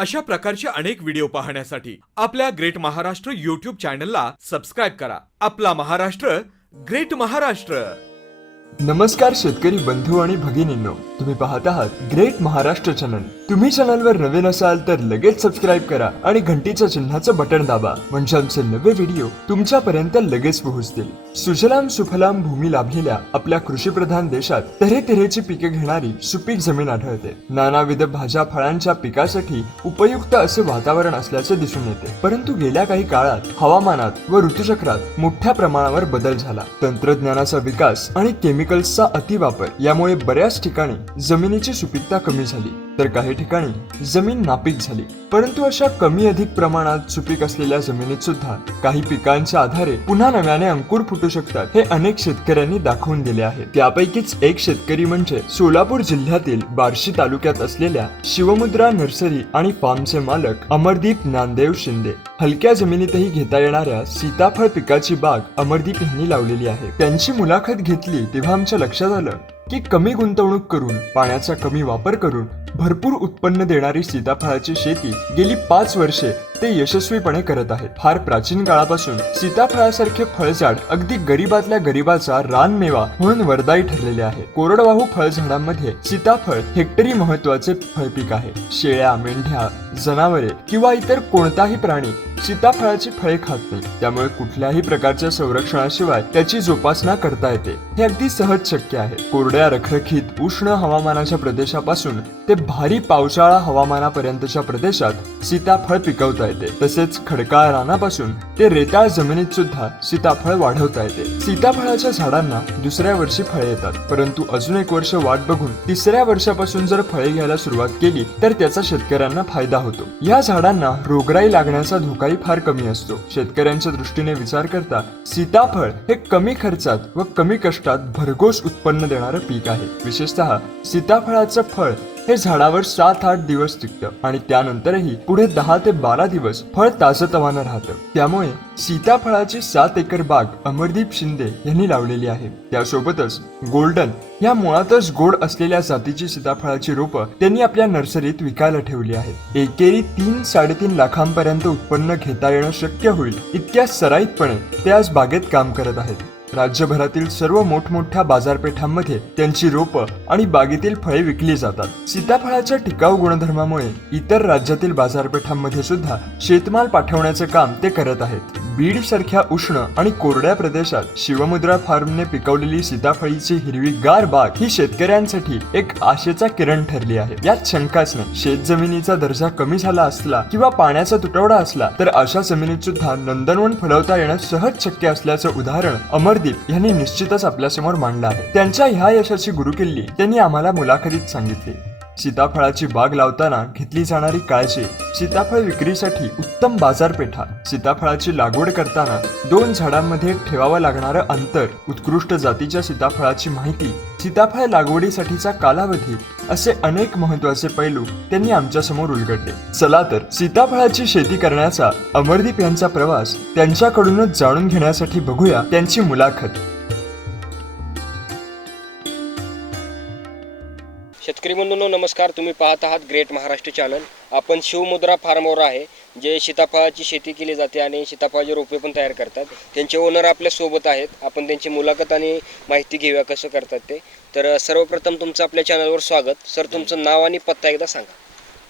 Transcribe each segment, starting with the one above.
अशा प्रकारचे अनेक व्हिडिओ पाहण्यासाठी आपल्या ग्रेट महाराष्ट्र YouTube चॅनलला सबस्क्राईब करा। आपला महाराष्ट्र ग्रेट महाराष्ट्र। नमस्कार शेतकरी बंधू आणि भगिनींनो, तुम्ही पाहत आहात ग्रेट महाराष्ट्र चॅनल। तुम्ही चॅनलवर नवीन असाल तर लगेच सबस्क्राईब करा आणि घंटीच्या चिन्हाचं बटन दाबा, म्हणजे आमचे नवे व्हिडिओ तुमच्यापर्यंत लगेच पोहोचतील। सुजलाम सुफलाम भूमी लाभलेल्या आपल्या कृषीप्रधान देशात तऱ्हेतऱ्हेची पिके घेणारी सुपीक जमीन आढळते। नानाविध भाज्या फळांच्या पिकासाठी उपयुक्त असे वातावरण असल्याचे दिसून येते। परंतु गेल्या काही काळात हवामानात व ऋतुचक्रात मोठ्या प्रमाणावर बदल झाला। तंत्रज्ञानाचा विकास आणि केमिकल्सचा अतिवापर यामुळे बऱ्याच ठिकाणी जमिनीची सुपीकता कमी झाली, तर काही ठिकाणी जमीन नापीक झाली। परंतु अशा कमी अधिक प्रमाणात सुपीक असलेल्या जमिनीत सुद्धा काही पिकांच्या आधारे पुन्हा नव्याने अंकुर फुटू शकतात, हे अनेक शेतकऱ्यांनी दाखवून दिले आहे। त्यापैकीच एक शेतकरी म्हणजे सोलापूर जिल्ह्यातील बार्शी तालुक्यात असलेल्या शिवमुद्रा नर्सरी आणि फार्मचे मालक अमरदीप ज्ञानदेव शिंदे। हलक्या जमिनीतही घेता येणाऱ्या सीताफळ पिकाची बाग अमरदीप यांनी लावलेली आहे। त्यांची मुलाखत घेतली तेव्हा आमच्या लक्षात आलं की कमी गुंतवणूक करून, पाण्याचा कमी वापर करून भरपूर उत्पन्न देणारी सीताफळाची शेती गेली 5 वर्षे ते यशस्वीपणे करत आहेत। फार प्राचीन काळापासून सीताफळासारखे फळझाड अगदी गरीबातल्या गरीबाचा रानमेवा म्हणून वरदायी ठरलेले आहे। कोरडवाहू फळझाडांमध्ये सीताफळ हेक्टरी महत्वाचे फळपीक आहे। शेळ्या, मेंढ्या, जनावरे किंवा इतर कोणताही प्राणी सीताफळाची फळे खात नाही, त्यामुळे कुठल्याही प्रकारच्या संरक्षणाशिवाय त्याची जोपासना करता येते। हे अगदी सहज शक्य आहे। कोरड्या रखरखीत उष्ण हवामानाच्या प्रदेशापासून ते भारी पावसाळा हवामानापर्यंतच्या प्रदेशात सीताफळ पिकवता येते। तसेच खडकाळ रानापासून ते रेताळ जमिनीत सुद्धा सीताफळ वाढवता येते। सीताफळाच्या झाडांना दुसऱ्या वर्षी फळे येतात, परंतु अजून एक वर्ष वाट बघून तिसऱ्या वर्षापासून जर फळे घ्यायला सुरुवात केली तर त्याचा शेतकऱ्यांना फायदा होतो। या झाडांना रोगराई लागण्याचा धोकाही फार कमी असतो। शेतकऱ्यांच्या दृष्टीने विचार करता सीताफळ हे कमी खर्चात व कमी कष्टात भरघोस उत्पन्न देणारं पीक आहे। विशेषतः सीताफळाचं फळ हे झाडावर 7-8 दिवस टिकतं आणि त्यानंतरही पुढे 10 ते 12 दिवस फळ ताजतवानं राहतं। त्यामुळे सीताफळाची 7 एकर बाग अमरदीप शिंदे यांनी लावलेली आहे। त्यासोबतच गोल्डन या मुळातच गोड असलेल्या जातीची सीताफळाची रोपं त्यांनी आपल्या नर्सरीत विकायला ठेवली आहेत। एकेरी 3-3.5 लाखांपर्यंत उत्पन्न घेता येणं शक्य होईल इतक्या सराईतपणे ते आज बागेत काम करत आहेत। राज्यभरातील सर्व मोठमोठ्या बाजारपेठांमध्ये त्यांची रोपं आणि बागेतील फळे विकली जातात। सीताफळाच्या टिकाऊ गुणधर्मामुळे इतर राज्यातील बाजारपेठांमध्ये सुद्धा शेतमाल पाठवण्याचे काम ते करत आहेत। बीड सारख्या उष्ण आणि कोरड्या प्रदेशात शिवमुद्रा फार्मने पिकवलेली सीताफळीची हिरवीगार बाग ही शेतकऱ्यांसाठी एक आशेचा किरण ठरली आहे। यात शंकाच नाही। शेतजमिनीचा दर्जा कमी झाला असला किंवा पाण्याचा तुटवडा असला तर अशा जमिनीत सुद्धा नंदनवन फुलवता येणं सहज शक्य असल्याचं उदाहरण अमरदीप यांनी निश्चितच आपल्यासमोर मांडलं आहे। त्यांच्या ह्या यशाची गुरुकिल्ली त्यांनी आम्हाला मुलाखतीत सांगितली। सीताफळाची बाग लावताना घेतली जाणारी काळजी, सीताफळ विक्रीसाठी उत्तम बाजारपेठा, सीताफळाची लागवड करताना 2 झाडांमध्ये ठेवावं लागणारं अंतर, उत्कृष्ट जातीच्या सीताफळाची माहिती, सीताफळ लागवडीसाठीचा कालावधी असे अनेक महत्त्वाचे पैलू त्यांनी आमच्या समोर उलगडले। चला तर सीताफळाची शेती करण्याचा अमरदीप यांचा प्रवास त्यांच्याकडूनच जाणून घेण्यासाठी बघूया त्यांची मुलाखत। शेतकरी बंधूंनो नमस्कार, तुम्ही पाहत आहात ग्रेट महाराष्ट्र चॅनल। आपण शिवमुद्रा फार्मवर आहे, जे सीताफळाची शेती केली जाते आणि सीताफळाचे रोपे पण तयार करतात। त्यांचे ओनर आपल्या सोबत आहेत, आपण त्यांची मुलाखत आणि माहिती घेऊया कसं करतात ते। तर सर्वप्रथम तुमचं आपल्या चॅनलवर स्वागत। सर, तुमचं नाव आणि पत्ता एकदा सांगा।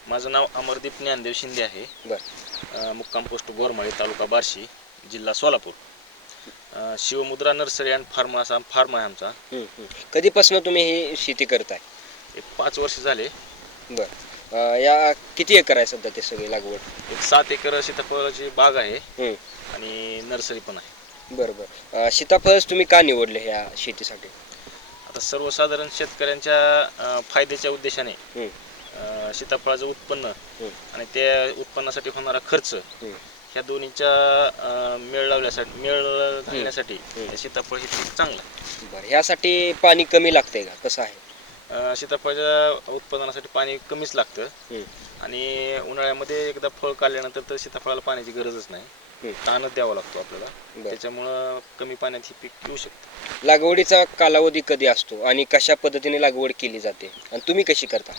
माझं नाव अमरदीप ज्ञानदेव शिंदे आहे। मुक्काम पोस्ट गोरमाळी, तालुका बार्शी, जिल्हा Solapur. Shivmudra nursery and farm असा फार्म आहे आमचा। कधीपासून तुम्ही ही शेती करताय? एक 5 वर्ष झाले। या किती एकर आहे सध्या ते सगळी लागवड? एक 7 एकर सीताफळाची बाग आहे आणि नर्सरी पण आहे। बरोबर। सीताफळच तुम्ही का निवडले ह्या शेतीसाठी? आता सर्वसाधारण शेतकऱ्यांच्या फायद्याच्या उद्देशाने सीताफळाचं उत्पन्न आणि त्या उत्पन्नासाठी होणारा खर्च ह्या दोन्हीच्या मेळ घालण्यासाठी सीताफळ हे पीक चांगलं आहे। बरं, ह्यासाठी पाणी कमी लागतंय का, कसं आहे? सीताफळाच्या उत्पादनासाठी पाणी कमीच लागतं आणि उन्हाळ्यामध्ये एकदा फळ काढल्यानंतर तर सीताफळाला पाण्याची गरजच नाही, ताणच द्यावा लागतो आपल्याला। त्याच्यामुळं कमी पाण्यात ही पीक येऊ शकतं। लागवडीचा कालावधी कधी असतो आणि कशा पद्धतीने लागवड केली जाते आणि तुम्ही कशी करता?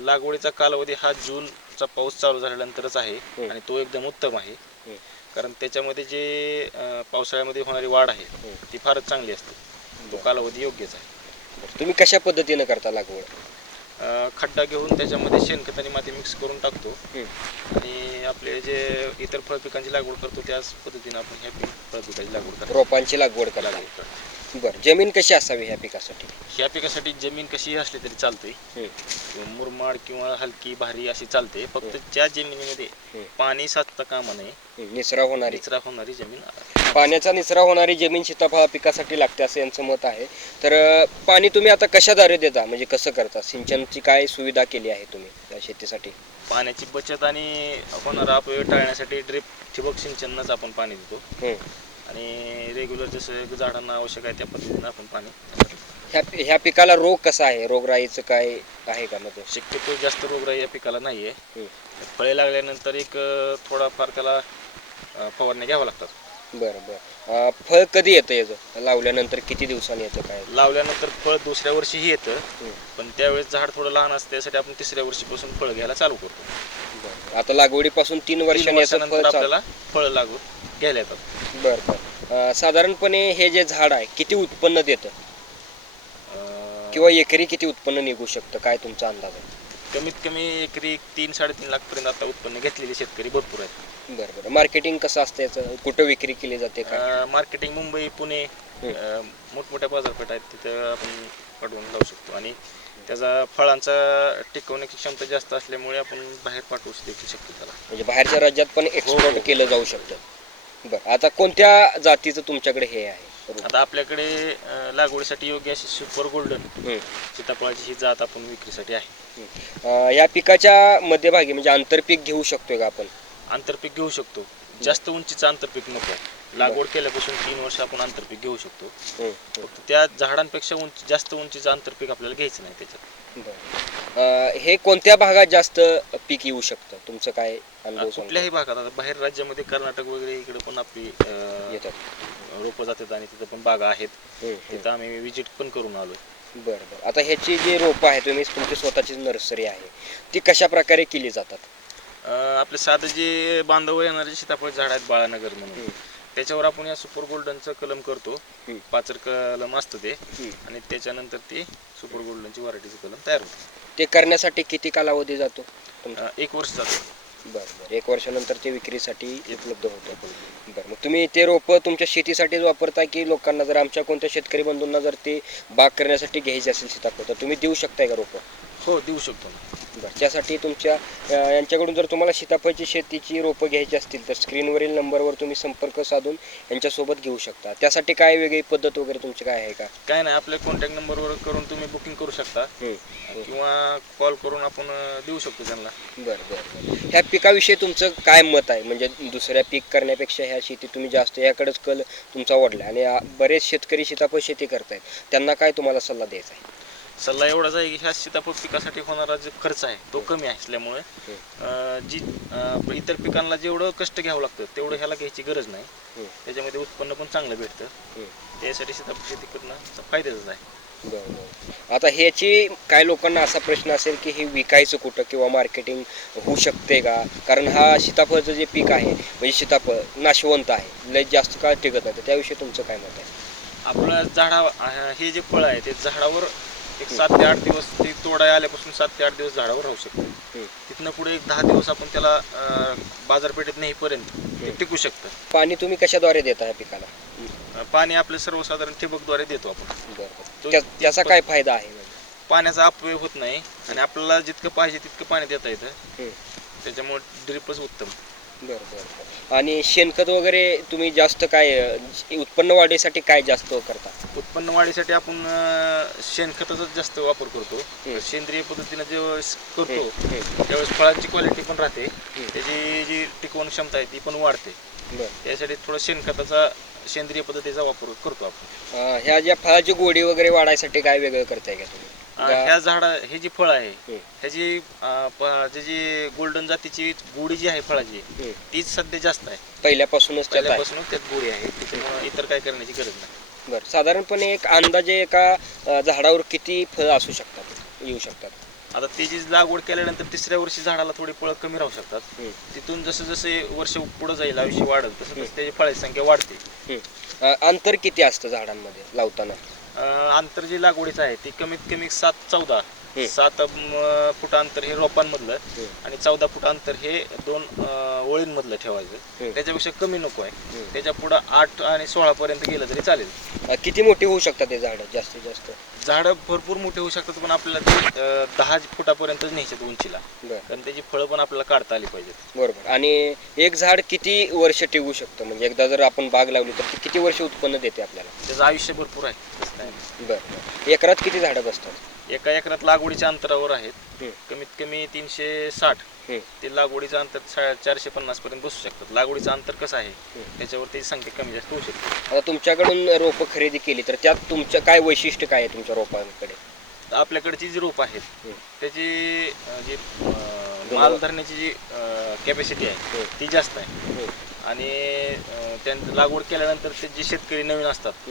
लागवडीचा कालावधी हा जून ऑगस्टचा पाऊस चालू झाल्यानंतरच आहे आणि तो एकदम उत्तम आहे. कारण त्याच्यामध्ये जे पावसाळ्यामध्ये होणारी वाढ आहे ती फारच चांगली असते. तो कालावधी योग्यच आहे. तुम्ही कशा पद्धतीने करता लागवड? खड्डा घेऊन त्याच्यामध्ये शेणखत आणि माती मिक्स करून टाकतो आणि आपले जे इतर फळपिकांची लागवड करतो त्याच पद्धतीने आपण ह्या फळपिकाची लागवड करतो. रोपांची लागवड करता. बरं, जमीन कशी असावी ह्या पिकासाठी? ह्या पिकासाठी जमीन कशी असली तरी चालते, मुरमाड किंवा हलकी भारी अशी चालते. फक्त ज्या जमिनीमध्ये पाणी साचता कामा नये, निचरा होणारी जमीन. पाण्याचा निचरा होणारी जमीन सीताफळ पिकासाठी लागते असं यांचं मत आहे. तर पाणी तुम्ही आता कशाद्वारे देता, म्हणजे कसं करता? सिंचनची काय सुविधा केली आहे तुम्ही या शेतीसाठी? पाण्याची बचत आणि होणारा अपव्यय टाळण्यासाठी ड्रिप ठिबक सिंचनच आपण पाणी देतो आणि रेग्युलर जसं झाडांना आवश्यक आहे त्या पद्धतीने आपण पाणी. ह्या पिकाला रोग कसा आहे? रोगराईचं काय आहे का मध्ये? शक्यतो जास्त रोगराई या पिकाला नाहीये. फळे लागल्यानंतर एक थोडाफार त्याला फवारणी घ्यावं लागतात. बरं बरं. फळ कधी येतं याचं? लावल्यानंतर किती दिवसांनी येतं काय? लावल्यानंतर फळ दुसऱ्या वर्षीही येतं, पण त्यावेळेस झाड थोडं लहान असतं त्यासाठी आपण तिसऱ्या वर्षीपासून फळ घ्यायला चालू करतो. आता लागवडीपासून 3 वर्षांनी याचं फळ आपल्याला फळ लागू घ्यायला येतात. बरं बरं. साधारणपणे हे जे झाड आहे किती उत्पन्न देतं किंवा एकरी किती उत्पन्न निघू शकतं, काय तुमचा अंदाज आहे? कमीत कमी एकरी 3-3.5 लाख पर्यंत आता उत्पन्न घेतलेले शेतकरी भरपूर आहेत. बरं बरं. मार्केटिंग कसं असतं याचं? कुठं विक्री केली जाते काय? मार्केटिंग मुंबई, पुणे मोठमोठ्या बाजारपेठ आहेत, तिथं आपण पाठवून लावू शकतो आणि त्याचा फळांचा टिकवण्याची क्षमता जास्त असल्यामुळे आपण बाहेर पाठवू देखील शकतो त्याला. म्हणजे बाहेरच्या राज्यात पण एक्सपोर्ट केलं जाऊ शकतं. बरं, आता कोणत्या जातीचं तुमच्याकडे हे आहे? आता आपल्याकडे लागवडीसाठी योग्य अशी सुपर गोल्डन सीताफळाची ही जात आपण विक्रीसाठी आहे. या पिकाच्या मध्यभागी म्हणजे आंतरपीक घेऊ शकतोय का आपण? आंतरपीक घेऊ शकतो. जास्त उंचीचं आंतरपीक नको. लागवड केल्यापासून 3 वर्ष आपण आंतरपीक घेऊ शकतो. फक्त त्या झाडांपेक्षा जास्त उंचीचं आंतरपीक आपल्याला घ्यायचं नाही त्याच्यात. हे कोणत्या भागात जास्त पीक येऊ शकतं, तुमचं काय अनुभव? कुठल्याही भागात. आता बाहेर राज्यामध्ये कर्नाटक वगैरे इकडे पण आपली येतात रोपं जातात आणि तिथं पण बागा आहेत. तिथं आम्ही विजिट पण करून आलोय. बरं बरं. आता ह्याची जी रोपं आहे, तुम्ही तुमची स्वतःची नर्सरी आहे, ती कशा प्रकारे केली जातात? आपले साधं जे बांधव येणारे सीताफळ झाड आहेत बाळानगर म्हणून, त्याच्यावर आपण या सुपर गोल्डनचं कलम करतो. पाचर कलम असतं ते आणि त्याच्यानंतर ते सुपर गोल्डनची व्हरायटीचं कलम तयार होतं. ते करण्यासाठी किती कालावधी जातो? 1 वर्ष जातं. बरं बरं. 1 वर्षानंतर ते विक्रीसाठी उपलब्ध होतं. बरं, मग तुम्ही ते रोपं तुमच्या शेतीसाठीच वापरता की लोकांना, जर आमच्या कोणत्या शेतकरी बंधूंना जर ते बाग करण्यासाठी घ्यायची असेल सीताफळ, तर तुम्ही देऊ शकताय का रोपं? हो, देऊ शकतो. बरं, त्यासाठी तुमच्या यांच्याकडून जर तुम्हाला सीताफळची शेतीची रोपं घ्यायची असतील तर स्क्रीनवरील नंबरवर तुम्ही संपर्क साधून यांच्यासोबत घेऊ शकता. त्यासाठी काय वेगळी पद्धत वगैरे तुमची काय आहे का? काय नाही, आपल्या कॉन्टॅक्ट नंबरवर करून तुम्ही बुकिंग करू शकता किंवा कॉल करून आपण देऊ शकतो त्यांना. बरं बरं. ह्या पिकाविषयी तुमचं काय मत आहे? म्हणजे दुसऱ्या पीक करण्यापेक्षा ह्या शेती तुम्ही जास्त याकडेच कल तुमचा वाढला आणि बरेच शेतकरी सीताफळ शेती करतायत, त्यांना काय तुम्हाला सल्ला द्यायचा आहे? सल्ला एवढाच आहे की ह्या सीताफळ पिकासाठी होणारा जो खर्च आहे तो कमी असल्यामुळे जी इतर पिकांना जेवढं कष्ट घ्यावं लागतं तेवढं ह्याला घ्यायची गरज नाही. त्याच्यामध्ये उत्पन्न पण चांगलं भेटतं. त्यासाठी सीताफळ शेती करणं फायद्याचंच आहे. बरोबर. आता ह्याची काही लोकांना असा प्रश्न असेल की हे विकायचं कुठं किंवा मार्केटिंग होऊ शकते का? कारण हा सीताफळचं जे पीक आहे म्हणजे सीताफळ नाशवंत आहे, लय जास्त काळ टिकत नाही, तर त्याविषयी तुमचं काय मत आहे? आपलं हे जे फळ आहे ते झाडावर एक 7 ते 8 दिवस, ते तोडाय आल्यापासून 7 ते 8 दिवस झाडावर राहू शकतं. तिथनं पुढे एक 10 दिवस आपण त्याला बाजारपेठेत नेईपर्यंत ते टिकू शकतं. पाणी तुम्ही कशाद्वारे देता या पिकाला? पाणी आपलं सर्वसाधारण ठिबकद्वारे देतो आपण. बरं. त्याचा काय फायदा आहे? पाण्याचा अपव्यय होत नाही आणि आपल्याला जितकं पाहिजे तितकं पाणी देता येतं. त्याच्यामुळे ड्रिपच उत्तम. बरं बरं. आणि शेणखत वगैरे तुम्ही जास्त काय उत्पन्न वाढीसाठी काय जास्त करता? उत्पन्न वाढीसाठी आपण शेणखताचा जास्त वापर करतो. सेंद्रिय पद्धतीने जेव्हा करतो त्यावेळेस फळांची क्वालिटी पण राहते, त्याची जी टिकवण क्षमता आहे ती पण वाढते. त्यासाठी थोडं शेणखताचा सेंद्रिय पद्धतीचा वापर करतो आपण. ह्या ज्या फळाची गोडी वगैरे वाढायसाठी काय वेगळं करताय का तुम्ही? ह्या हे जी फळ आहे ह्याची जी गोल्डन जातीची गोडी जी आहे फळाची तीच सध्या जास्त आहे. पहिल्यापासूनच त्यात गोडी आहे, त्याच्यामुळे इतर काय करण्याची गरज नाही. बरं. साधारणपणे एक अंदाजे एका झाडावर किती फळ असू शकतात, येऊ शकतात? आता त्याची लागवड केल्यानंतर तिसऱ्या वर्षी झाडाला थोडी फळं कमी राहू शकतात. तिथून जसं जसे वर्ष पुढे जाईल, आयुष्य वाढेल, तसं तसं त्याची फळाची संख्या वाढते. अंतर किती असतं झाडांमध्ये लावताना? अंतर जे लागवडीचं आहे ते कमीत कमी 7-14 फूट अंतर हे रोपांमधलं आणि 14 फूट अंतर हे 2 ओळींमधलं ठेवायचं. त्याच्यापेक्षा कमी नको आहे. त्याच्या पुढे 8 आणि 16 पर्यंत गेलं तरी चालेल. किती मोठी होऊ शकतात ते झाड जास्तीत जास्त? झाडं भरपूर मोठे होऊ शकतात, पण आपल्याला ते 10 फुटापर्यंतच न्यायचे उंचीला, कारण त्याची फळं पण आपल्याला काढता आली पाहिजेत. बरोबर. आणि एक झाड किती वर्ष टिकू शकतं? म्हणजे एकदा जर आपण बाग लावली तर किती वर्ष उत्पन्न देते आपल्याला? त्याचं आयुष्य भरपूर आहे. बरं. एकरात किती झाडं बसतात? एका एकरात लागवडीच्या अंतरावर आहेत कमीत कमी 360 ते लागवडीचं अंतर 450 पर्यंत बसू शकतात. लागवडीचं अंतर कसं आहे त्याच्यावर त्याची संख्या कमी जास्त होऊ शकते. आता तुमच्याकडून रोपं खरेदी केली तर त्यात तुमचं काय वैशिष्ट्य काय आहे तुमच्या रोपांकडे? तर आपल्याकडची जी रोप आहेत त्याची जी माल धरण्याची जी कॅपॅसिटी आहे ती जास्त आहे. आणि त्यांची लागवड केल्यानंतर ते जे शेतकरी नवीन असतात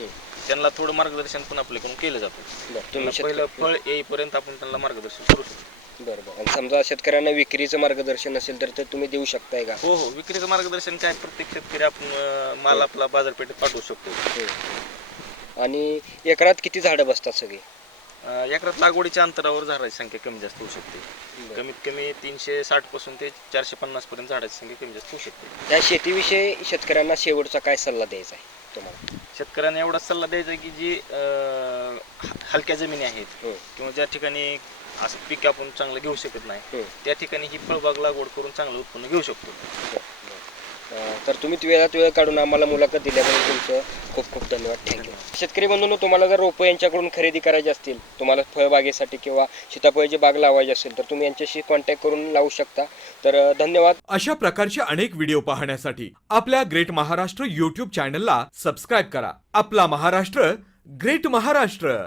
त्यांना थोडं मार्गदर्शन पण आपल्याकडून केलं जातं. पहिलं फळ येईपर्यंत आपण त्यांना मार्गदर्शन करू शकतो. बरोबर. आणि समजा शेतकऱ्यांना विक्रीचं मार्गदर्शन असेल तर ते तुम्ही देऊ शकताय का? हो, विक्रीचं मार्गदर्शन काय, प्रत्येक शेतकरी आपण माल आपला बाजारपेठेत पाठवू शकतो. आणि एकरात किती झाडं बसतात सगळी? एकरात लागवडीच्या अंतरावर झाडाची संख्या कमी जास्त होऊ शकते. कमीत कमी 360 पासून ते 450 पर्यंत झाडाची संख्या कमी जास्त होऊ शकते. त्या शेतीविषयी शेतकऱ्यांना शेवटचा काय सल्ला द्यायचा आहे तुम्हाला? शेतकऱ्यांना एवढाच सल्ला द्यायचा की जी हलक्या जमिनी आहेत किंवा ज्या ठिकाणी असं पीक आपण चांगलं घेऊ शकत नाही त्या ठिकाणी ही फळबाग लागवड करून चांगलं उत्पन्न घेऊ शकतो. तर तुम्ही वेळात वेळ काढून आम्हाला मुलाखत दिल्याबद्दल तुमचं खूप खूप धन्यवाद. थँक्यू. शेतकरी बंधूंनो, तुम्हाला जर रोपं यांच्याकडून खरेदी करायची असतील, तुम्हाला फळबागेसाठी किंवा सीताफळाची बाग लावायची असेल तर तुम्ही यांच्याशी कॉन्टॅक्ट करून लावू शकता. तर धन्यवाद. अशा प्रकारचे अनेक व्हिडिओ पाहण्यासाठी आपल्या ग्रेट महाराष्ट्र YouTube चॅनलला सबस्क्राईब करा. आपला महाराष्ट्र, ग्रेट महाराष्ट्र.